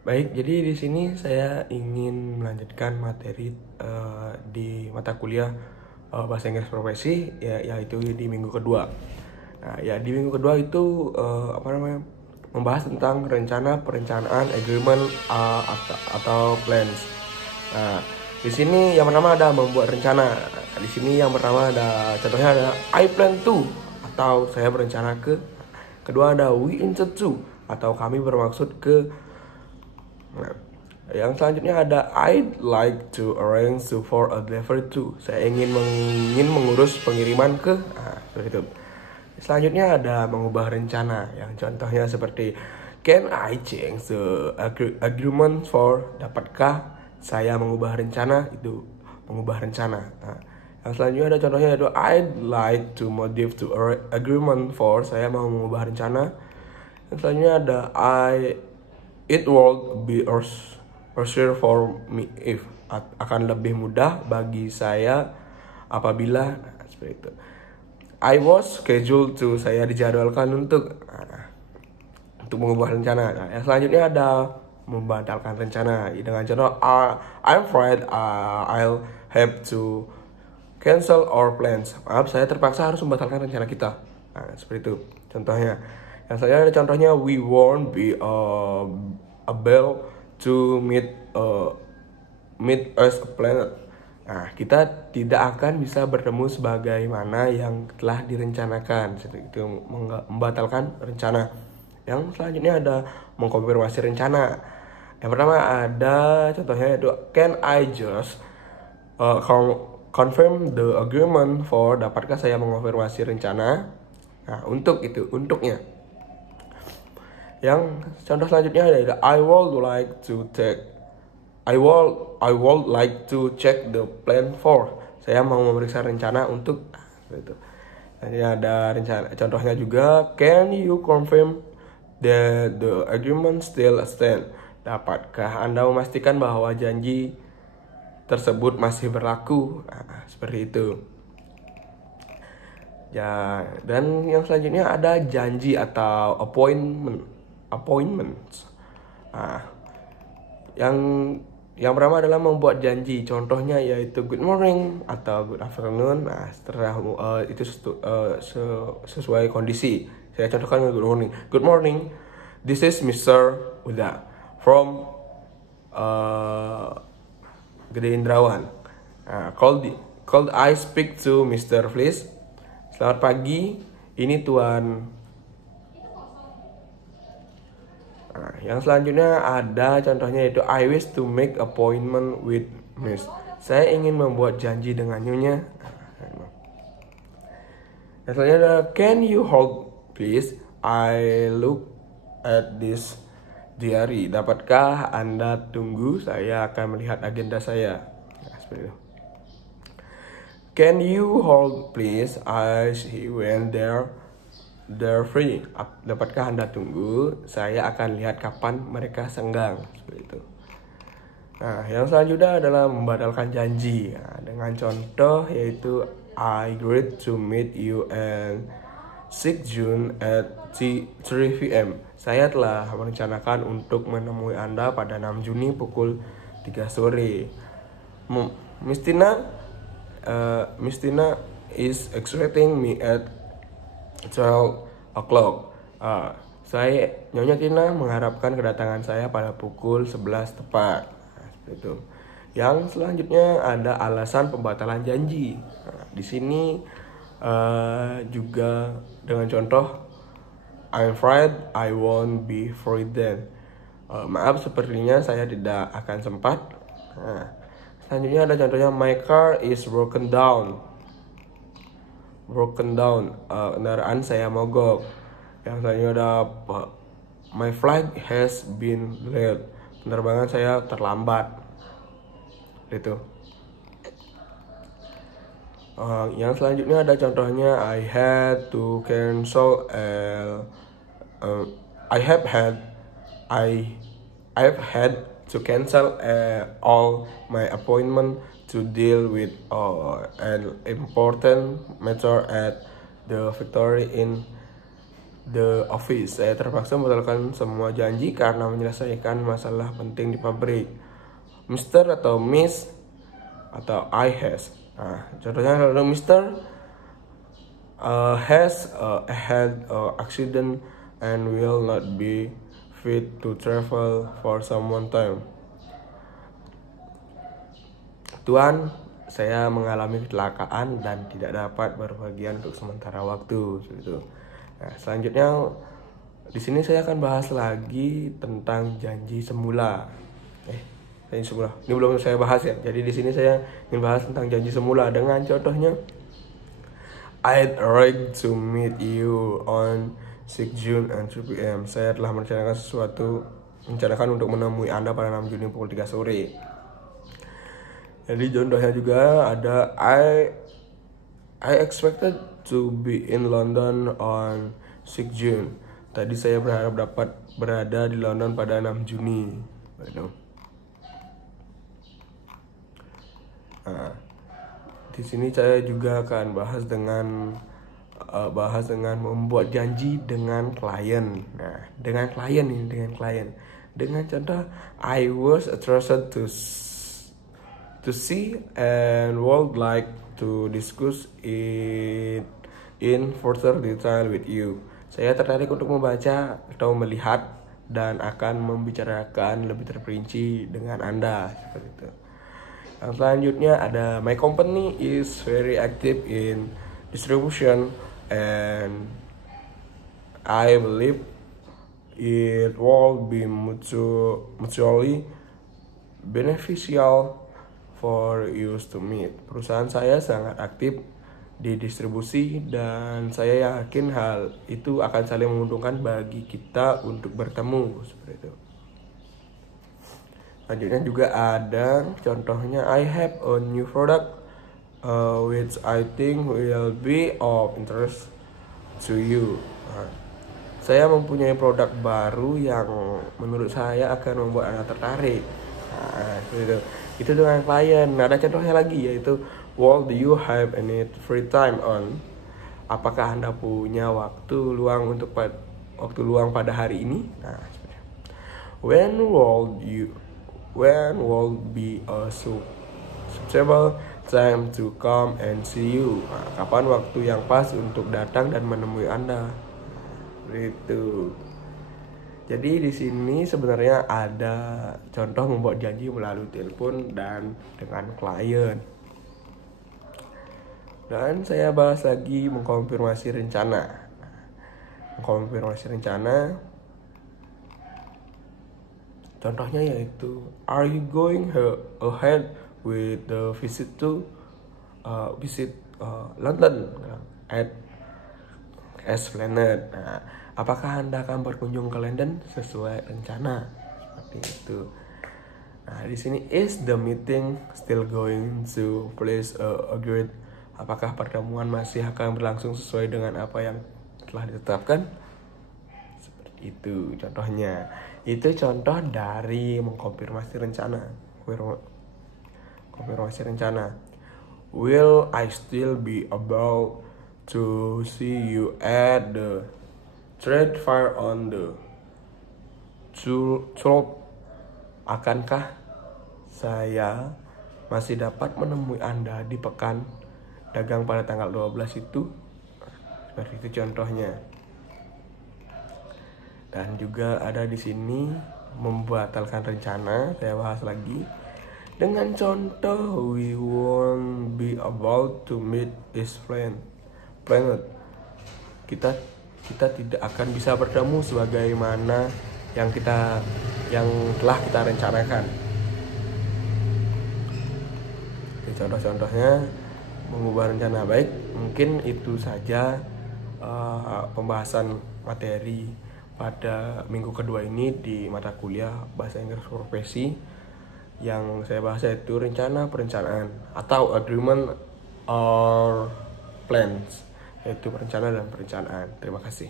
Baik, jadi di sini saya ingin melanjutkan materi di mata kuliah bahasa Inggris profesi, yaitu di minggu kedua. Nah, ya di minggu kedua itu membahas tentang rencana, perencanaan, agreement atau plans. Nah, di sini yang pertama ada membuat rencana. Di sini yang pertama ada contohnya ada I plan to atau saya berencana ke. Kedua ada we intend to atau kami bermaksud ke. Nah, yang selanjutnya ada I'd like to arrange for a delivery to. Saya ingin mengurus pengiriman ke. Nah, seperti itu. Selanjutnya ada mengubah rencana. Yang contohnya seperti can I change the agreement for? Dapatkah saya mengubah rencana? Itu mengubah rencana. Nah, yang selanjutnya ada contohnya yaitu I'd like to modify to agreement for. Saya mau mengubah rencana. Yang selanjutnya ada it would be easier for me if. Akan lebih mudah bagi saya apabila. Nah, seperti itu. I was scheduled to. Saya dijadwalkan untuk mengubah rencana. Nah, yang selanjutnya ada membatalkan rencana dengan contoh I'm afraid I'll have to cancel our plans. Maaf, saya terpaksa harus membatalkan rencana kita. Nah, seperti itu contohnya. Yang selanjutnya ada contohnya we won't be able to meet as a planet. Nah, kita tidak akan bisa bertemu sebagaimana yang telah direncanakan. Seperti itu, membatalkan rencana. Yang selanjutnya ada mengkonfirmasi rencana. Yang pertama ada contohnya yaitu can I just confirm the agreement for. Dapatkah saya mengonfirmasi rencana? Nah, untuknya. Yang contoh selanjutnya adalah I would like to check the plan for. Saya mau memeriksa rencana untuk itu. Ini ada rencana. Contohnya juga can you confirm that the agreement still stand? Dapatkah Anda memastikan bahwa janji tersebut masih berlaku? Nah, seperti itu. Ya, dan yang selanjutnya ada janji atau appointments. Nah, yang pertama adalah membuat janji. Contohnya yaitu good morning atau good afternoon. Nah, setelah itu sesuai kondisi. Saya contohkan good morning. Good morning. This is Mr. Uda from Gede Indrawan. Nah, called I speak to Mr. Please. Selamat pagi. Ini Tuan. Nah, yang selanjutnya ada contohnya yaitu I wish to make appointment with Miss. Saya ingin membuat janji dengan Nyonya. Yang selanjutnya ada can you hold please? I look at this diary. Dapatkah Anda tunggu? Saya akan melihat agenda saya. Nah, seperti itu. Can you hold please? I see when they're free. Dapatkah Anda tunggu? Saya akan lihat kapan mereka senggang. Seperti itu. Nah, yang selanjutnya adalah membatalkan janji. Nah, dengan contoh yaitu I agreed to meet you on 6 June at 3 p.m. Saya telah merencanakan untuk menemui Anda pada 6 Juni pukul 3 sore. Mistina is expecting me at 12 o'clock. Nyonya Tina mengharapkan kedatangan saya pada pukul 11 tepat. Nah, seperti itu. Yang selanjutnya ada alasan pembatalan janji. Nah, di sini juga dengan contoh I'm afraid I won't be free then. Maaf, sepertinya saya tidak akan sempat. Nah, selanjutnya ada contohnya my car is broken down. Kendaraan saya mogok. Yang selanjutnya ada my flight has been delayed. Penerbangan saya terlambat. Itu. Yang selanjutnya ada contohnya I had to cancel I've had to cancel all my appointment to deal with an important matter at the factory in the office. Saya terpaksa membatalkan semua janji karena menyelesaikan masalah penting di pabrik. Mister atau Miss atau I has. Nah, contohnya kalau Mister has had accident and will not be fit to travel for some time. Tuan, saya mengalami kecelakaan dan tidak dapat berpergian untuk sementara waktu. Gitu. Nah, selanjutnya di sini saya akan bahas lagi tentang janji semula. Janji semula. Ini belum saya bahas ya. Jadi di sini saya ingin bahas tentang janji semula dengan contohnya, I'd like to meet you on 6 June and 3 PM. Saya telah merencanakan untuk menemui Anda pada 6 Juni pukul 3 sore. Jadi contohnya juga ada I expected to be in London on 6 June. Tadi saya berharap dapat berada di London pada 6 Juni. Nah, di sini saya juga akan bahas dengan membuat janji dengan klien. Nah, dengan contoh, I was interested to see and would like to discuss it in further detail with you. Saya tertarik untuk membaca atau melihat dan akan membicarakan lebih terperinci dengan Anda, seperti itu. Yang selanjutnya ada my company is very active in distribution and I believe it will be mutually beneficial for you to meet. Perusahaan saya sangat aktif di distribusi dan saya yakin hal itu akan saling menguntungkan bagi kita untuk bertemu, seperti itu. Selanjutnya juga ada contohnya, I have a new product which I think will be of interest to you. Saya mempunyai produk baru yang menurut saya akan membuat Anda tertarik. Nah, itu dengan klien. Nah, ada contohnya lagi, yaitu what do you have any free time on? Apakah Anda punya waktu luang pada hari ini? Nah, when will be a suitable time to come and see you? Nah, kapan waktu yang pas untuk datang dan menemui Anda? Itu. Jadi di sini sebenarnya ada contoh membuat janji melalui telepon dan dengan klien. Dan saya bahas lagi mengkonfirmasi rencana. Contohnya yaitu, are you going ahead with the visit London as planned? Nah, apakah Anda akan berkunjung ke London sesuai rencana? Seperti itu. Nah, di sini, is the meeting still going to place agreed? Apakah pertemuan masih akan berlangsung sesuai dengan apa yang telah ditetapkan? Seperti itu contohnya. Itu contoh dari mengkonfirmasi rencana. Will I still be able to see you at the trade fair on the 12th? Akankah saya masih dapat menemui Anda di pekan dagang pada tanggal 12 itu? Seperti itu contohnya. Dan juga ada di sini membatalkan rencana. Saya bahas lagi dengan contoh, we won't be able to meet this planned. Kita tidak akan bisa bertemu sebagaimana yang telah kita rencanakan. Jadi contoh-contohnya mengubah rencana. Baik, mungkin itu saja pembahasan materi pada minggu kedua ini di mata kuliah Bahasa Inggris Profesi. Yang saya bahas yaitu rencana perencanaan atau agreement or plans, yaitu perencanaan dan perencanaan. Terima kasih.